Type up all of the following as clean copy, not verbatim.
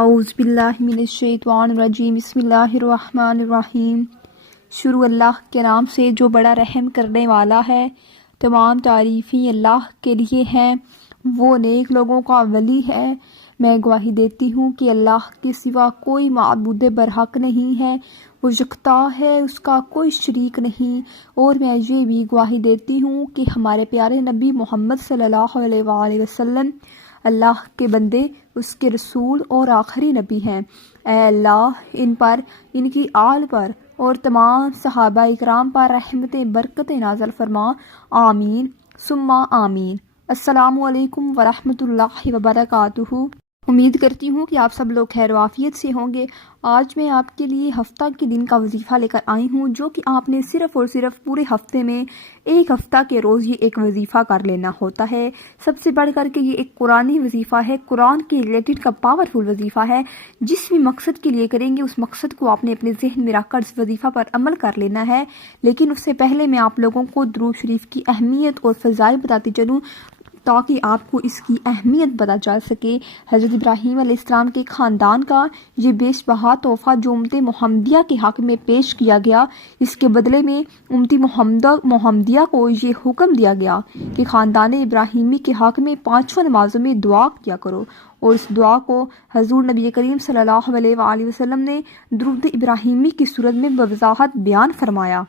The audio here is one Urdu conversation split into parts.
اعوذ باللہ من الشیطان الرجیم بسم اللہ الرحمن الرحیم۔ شروع اللہ کے نام سے جو بڑا رحم کرنے والا ہے۔ تمام تعریفیں اللہ کے لیے ہیں، وہ نیک لوگوں کا ولی ہے۔ میں گواہی دیتی ہوں کہ اللہ کے سوا کوئی معبود برحق نہیں ہے، وہ یکتا ہے، اس کا کوئی شریک نہیں۔ اور میں یہ بھی گواہی دیتی ہوں کہ ہمارے پیارے نبی محمد صلی اللہ علیہ وآلہ وسلم اللہ کے بندے، اس کے رسول اور آخری نبی ہیں۔ اے اللہ ان پر، ان کی آل پر اور تمام صحابہ اکرام پر رحمتیں برکتیں نازل فرما، آمین ثم آمین۔ السلام علیکم ورحمۃ اللہ وبرکاتہ۔ امید کرتی ہوں کہ آپ سب لوگ خیر و عافیت سے ہوں گے۔ آج میں آپ کے لیے ہفتہ کے دن کا وظیفہ لے کر آئی ہوں، جو کہ آپ نے صرف اور صرف پورے ہفتے میں ایک ہفتہ کے روز یہ ایک وظیفہ کر لینا ہوتا ہے۔ سب سے بڑھ کر کے یہ ایک قرآنی وظیفہ ہے، قرآن کے ریلیٹڈ کا پاورفل وظیفہ ہے۔ جس بھی مقصد کے لیے کریں گے اس مقصد کو آپ نے اپنے ذہن میں رکھ کر اس وظیفہ پر عمل کر لینا ہے۔ لیکن اس سے پہلے میں آپ لوگوں کو درود شریف کی اہمیت اور فضائل بتاتی چلوں تاکہ آپ کو اس کی اہمیت پتہ چل سکے۔ حضرت ابراہیم علیہ السلام کے خاندان کا یہ بیش بہا تحفہ جو امت محمدیہ کے حق میں پیش کیا گیا، اس کے بدلے میں امت محمدیہ کو یہ حکم دیا گیا کہ خاندان ابراہیمی کے حق میں 5 نمازوں میں دعا کیا کرو، اور اس دعا کو حضور نبی کریم صلی اللہ علیہ وآلہ وسلم نے درود ابراہیمی کی صورت میں بوضاحت بیان فرمایا۔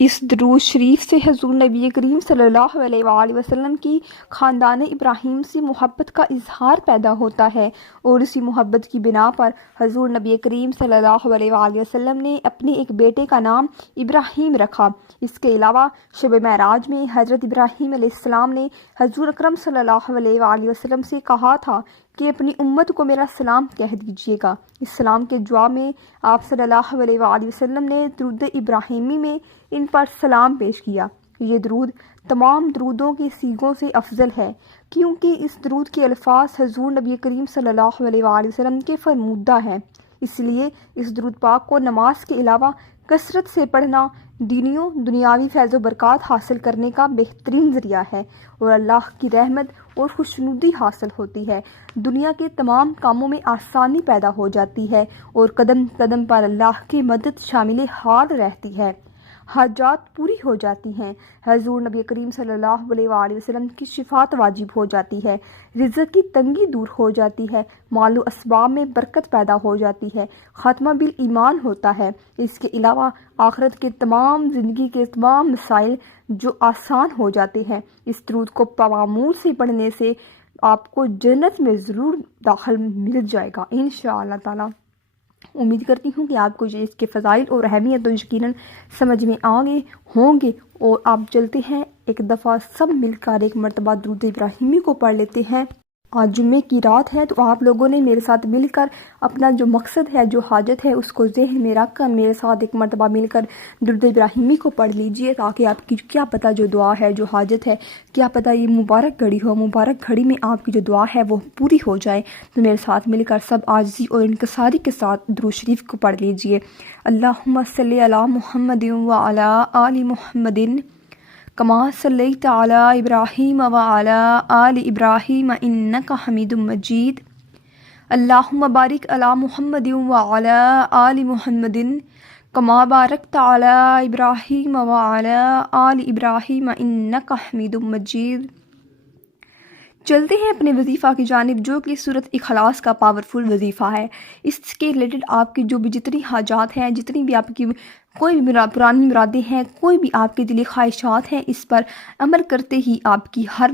اس درود شریف سے حضور نبی کریم صلی اللہ علیہ وآلہ وسلم کی خاندان ابراہیم سے محبت کا اظہار پیدا ہوتا ہے، اور اسی محبت کی بنا پر حضور نبی کریم صلی اللہ علیہ وآلہ وسلم نے اپنے ایک بیٹے کا نام ابراہیم رکھا۔ اس کے علاوہ شب معراج میں حضرت ابراہیم علیہ السلام نے حضور اکرم صلی اللہ علیہ وآلہ وسلم سے کہا تھا کہ اپنی امت کو میرا سلام کہہ دیجیے گا۔ اس سلام کے جواب میں آپ صلی اللہ علیہ وآلہ وسلم نے درود ابراہیمی میں ان پر سلام پیش کیا۔ یہ درود تمام درودوں کے سیغوں سے افضل ہے، کیونکہ اس درود کے الفاظ حضور نبی کریم صلی اللہ علیہ وآلہ وسلم کے فرمودہ ہیں۔ اس لیے اس درود پاک کو نماز کے علاوہ کثرت سے پڑھنا دینیوں دنیاوی فیض و برکات حاصل کرنے کا بہترین ذریعہ ہے، اور اللہ کی رحمت اور خوشنودی حاصل ہوتی ہے۔ دنیا کے تمام کاموں میں آسانی پیدا ہو جاتی ہے، اور قدم قدم پر اللہ کی مدد شامل حال رہتی ہے۔ حاجات پوری ہو جاتی ہیں، حضور نبی کریم صلی اللہ علیہ وآلہ وسلم کی شفاعت واجب ہو جاتی ہے، رزق کی تنگی دور ہو جاتی ہے، مال و اسباب میں برکت پیدا ہو جاتی ہے، خاتمہ بالایمان ہوتا ہے۔ اس کے علاوہ آخرت کے تمام زندگی کے تمام مسائل جو آسان ہو جاتے ہیں۔ اس درود کو پامال سے پڑھنے سے آپ کو جنت میں ضرور داخل مل جائے گا انشاءاللہ تعالی۔ امید کرتی ہوں کہ آپ کو یہ اس کے فضائل اور اہمیت تو یقیناً سمجھ میں آگے ہوں گے، اور آپ چلتے ہیں ایک دفعہ سب مل کر ایک مرتبہ درود ابراہیمی کو پڑھ لیتے ہیں۔ آج جمعے کی رات ہے، تو آپ لوگوں نے میرے ساتھ مل کر اپنا جو مقصد ہے، جو حاجت ہے، اس کو ذہن میں رکھ کر میرے ساتھ ایک مرتبہ مل کر درود ابراہیمی کو پڑھ لیجئے، تاکہ آپ کی کیا پتہ جو دعا ہے، جو حاجت ہے، کیا پتہ یہ مبارک گھڑی ہو، مبارک گھڑی میں آپ کی جو دعا ہے وہ پوری ہو جائے۔ تو میرے ساتھ مل کر سب عاجزی اور انکساری کے ساتھ درود شریف کو پڑھ لیجئے۔ اللہم صلی علی محمد وعلی آل محمد کما صلیت علی ابراہیم وعلی آل ابراہیم انک حمید مجید۔ اللہم بارک علی محمد وعلی آل محمد کما بارکت علی ابراہیم وعلی آل ابراہیم انک حمید مجید۔ چلتے ہیں اپنے وظیفہ کی جانب، جو کہ سورۃ اخلاص کا پاورفل وظیفہ ہے۔ اس کے ریلیٹڈ آپ کی جو بھی جتنی حاجات ہیں، جتنی بھی آپ کی کوئی بھی پرانی مرادیں ہیں، کوئی بھی آپ کے دلی خواہشات ہیں، اس پر عمل کرتے ہی آپ کی ہر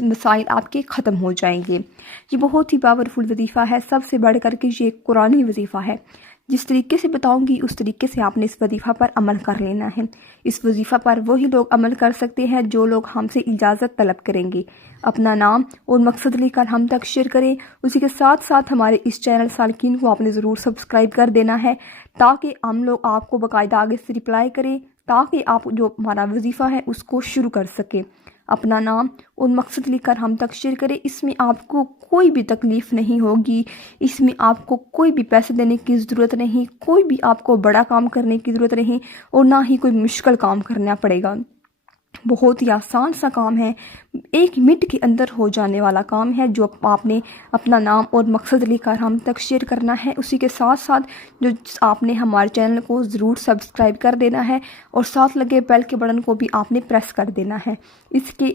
مسائل آپ کے ختم ہو جائیں گے۔ یہ بہت ہی پاورفل وظیفہ ہے، سب سے بڑھ کر کے یہ ایک قرآنی وظیفہ ہے۔ جس طریقے سے بتاؤں گی اس طریقے سے آپ نے اس وظیفہ پر عمل کر لینا ہے۔ اس وظیفہ پر وہی لوگ عمل کر سکتے ہیں جو لوگ ہم سے اجازت طلب کریں گے۔ اپنا نام اور مقصد لے کر ہم تک شیئر کریں، اسی کے ساتھ ساتھ ہمارے اس چینل سالکین کو آپ نے ضرور سبسکرائب کر دینا ہے، تاکہ ہم لوگ آپ کو باقاعدہ آگے سے رپلائی کریں، تاکہ آپ جو ہمارا وظیفہ ہے اس کو شروع کر سکیں۔ اپنا نام اور مقصد لکھ کر ہم تک شیئر کریں۔ اس میں آپ کو کوئی بھی تکلیف نہیں ہوگی، اس میں آپ کو کوئی بھی پیسے دینے کی ضرورت نہیں، کوئی بھی آپ کو بڑا کام کرنے کی ضرورت نہیں، اور نہ ہی کوئی مشکل کام کرنا پڑے گا۔ بہت ہی آسان سا کام ہے، 1 منٹ کے اندر ہو جانے والا کام ہے، جو آپ نے اپنا نام اور مقصد لے کر ہم تک شیئر کرنا ہے۔ اسی کے ساتھ ساتھ جو آپ نے ہمارے چینل کو ضرور سبسکرائب کر دینا ہے، اور ساتھ لگے بیل کے بٹن کو بھی آپ نے پریس کر دینا ہے۔ اس کے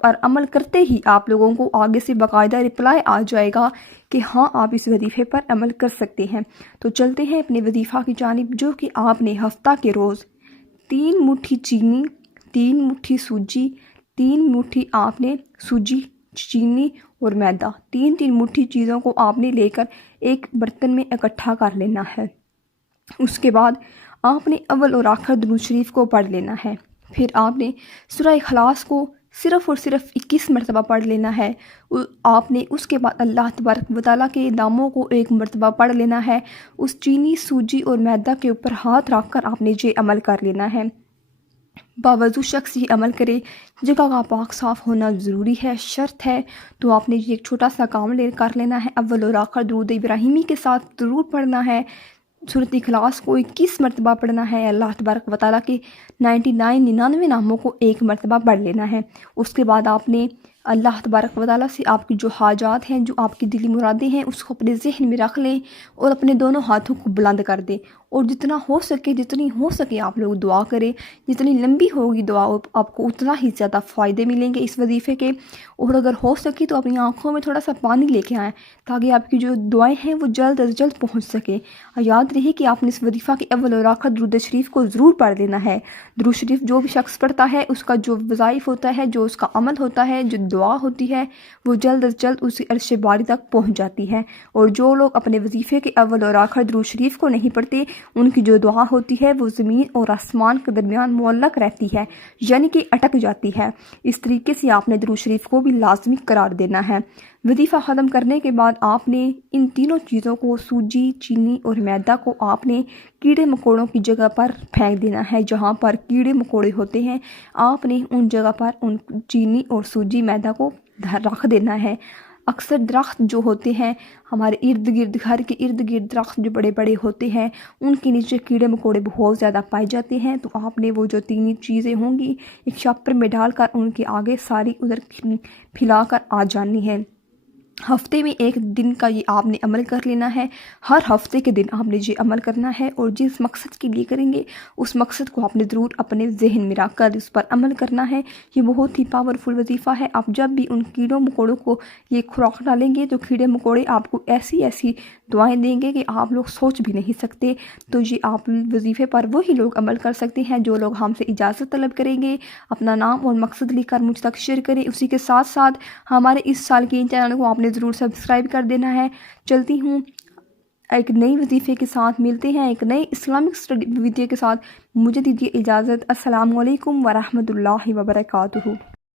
پر عمل کرتے ہی آپ لوگوں کو آگے سے باقاعدہ رپلائی آ جائے گا کہ ہاں آپ اس وظیفے پر عمل کر سکتے ہیں۔ تو چلتے ہیں اپنے وظیفہ کی جانب، جو کہ آپ نے ہفتہ کے روز 3 مٹھی چینی، 3 مٹھی سوجی، 3 مٹھی آپ نے سوجی، چینی اور میدا، 3 مٹھی چیزوں کو آپ نے لے کر ایک برتن میں اکٹھا کر لینا ہے۔ اس کے بعد آپ نے اول اور آخر درود شریف کو پڑھ لینا ہے۔ پھر آپ نے سورہ اخلاص کو صرف اور صرف 21 مرتبہ پڑھ لینا ہے۔ آپ نے اس کے بعد اللہ تبارک و تعالیٰ کے ناموں کو 1 مرتبہ پڑھ لینا ہے۔ اس چینی، سوجی اور میدا کے اوپر ہاتھ رکھ کر آپ نے یہ عمل کر لینا ہے۔ باوضو شخص یہ عمل کرے، جگہ کا پاک صاف ہونا ضروری ہے، شرط ہے۔ تو آپ نے یہ ایک چھوٹا سا کام کر لینا ہے۔ اول اور آخر درود ابراہیمی کے ساتھ ضرور پڑھنا ہے۔ سورۃ اخلاص کو 21 مرتبہ پڑھنا ہے۔ اللہ تبارک و تعالیٰ کے 99 ناموں کو 1 مرتبہ پڑھ لینا ہے۔ اس کے بعد آپ نے اللہ تبارک و تعالیٰ سے آپ کی جو حاجات ہیں، جو آپ کی دلی مرادیں ہیں، اس کو اپنے ذہن میں رکھ لیں اور اپنے دونوں ہاتھوں کو بلند کر دیں، اور جتنا ہو سکے، جتنی ہو سکے آپ لوگ دعا کریں۔ جتنی لمبی ہوگی دعا آپ کو اتنا ہی زیادہ فائدے ملیں گے اس وظیفے کے۔ اور اگر ہو سکے تو اپنی آنکھوں میں تھوڑا سا پانی لے کے آئیں، تاکہ آپ کی جو دعائیں ہیں وہ جلد از جلد پہنچ سکیں۔ یاد رہے کہ آپ نے اس وظیفہ کے اول اور آخر درود شریف کو ضرور پڑھ لینا ہے۔ درود شریف جو بھی شخص پڑھتا ہے، اس کا جو وظائف ہوتا ہے، جو اس کا عمل ہوتا ہے، جو دعا ہوتی ہے، وہ جلد از جلد اسی عرش باری تک پہنچ جاتی ہے۔ اور جو لوگ اپنے وظیفے کے اول اور آخر درود شریف کو نہیں پڑھتے، ان کی جو دعا ہوتی ہے وہ زمین اور آسمان کے درمیان معلق رہتی ہے، یعنی کہ اٹک جاتی ہے۔ اس طریقے سے آپ نے درود شریف کو بھی لازمی قرار دینا ہے۔ وظیفہ ختم کرنے کے بعد آپ نے ان تینوں چیزوں کو، سوجی، چینی اور میدا کو، آپ نے کیڑے مکوڑوں کی جگہ پر پھینک دینا ہے۔ جہاں پر کیڑے مکوڑے ہوتے ہیں، آپ نے ان جگہ پر ان چینی اور سوجی، میدا کو رکھ دینا ہے۔ اکثر درخت جو ہوتے ہیں ہمارے ارد گرد، گھر کے ارد گرد درخت جو بڑے بڑے ہوتے ہیں، ان کے نیچے کیڑے مکوڑے بہت زیادہ پائے جاتے ہیں۔ تو آپ نے وہ جو 3 چیزیں ہوں گی ایک شاپر میں ڈال کر ان کے آگے ساری ادھر پھیلا کر آ جانی ہے۔ ہفتے میں 1 دن کا یہ آپ نے عمل کر لینا ہے۔ ہر ہفتے کے دن آپ نے یہ عمل کرنا ہے، اور جس مقصد کے لیے کریں گے اس مقصد کو آپ نے ضرور اپنے ذہن میں رکھ کر اس پر عمل کرنا ہے۔ یہ بہت ہی پاورفل وظیفہ ہے۔ آپ جب بھی ان کیڑوں مکوڑوں کو یہ خوراک ڈالیں گے تو کیڑے مکوڑے آپ کو ایسی ایسی دعائیں دیں گے کہ آپ لوگ سوچ بھی نہیں سکتے۔ تو یہ آپ وظیفے پر وہی لوگ عمل کر سکتے ہیں جو لوگ ہم سے اجازت طلب کریں گے۔ اپنا نام اور مقصد لکھ کر مجھ تک شیئر کریں۔ اسی کے ساتھ ساتھ ہمارے اس سال کے چینل کو آپ نے ضرور سبسکرائب کر دینا ہے۔ چلتی ہوں، ایک نئی وظیفے کے ساتھ ملتے ہیں، ایک نئی اسلامک اسٹڈی ویڈیو کے ساتھ۔ مجھے دیجیے اجازت۔ السلام علیکم ورحمۃ اللہ وبرکاتہ۔